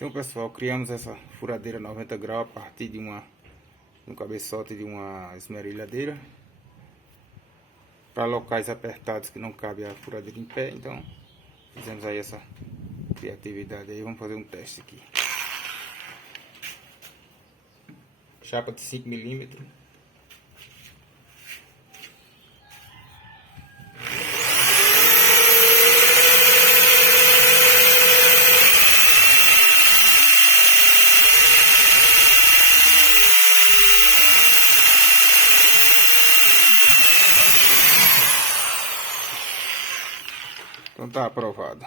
Então, pessoal, criamos essa furadeira 90 graus a partir de um cabeçote de uma esmerilhadeira para locais apertados que não cabe a furadeira em pé. Então, fizemos aí essa criatividade aí. Vamos fazer um teste aqui. Chapa de 5 milímetros. Então tá aprovado.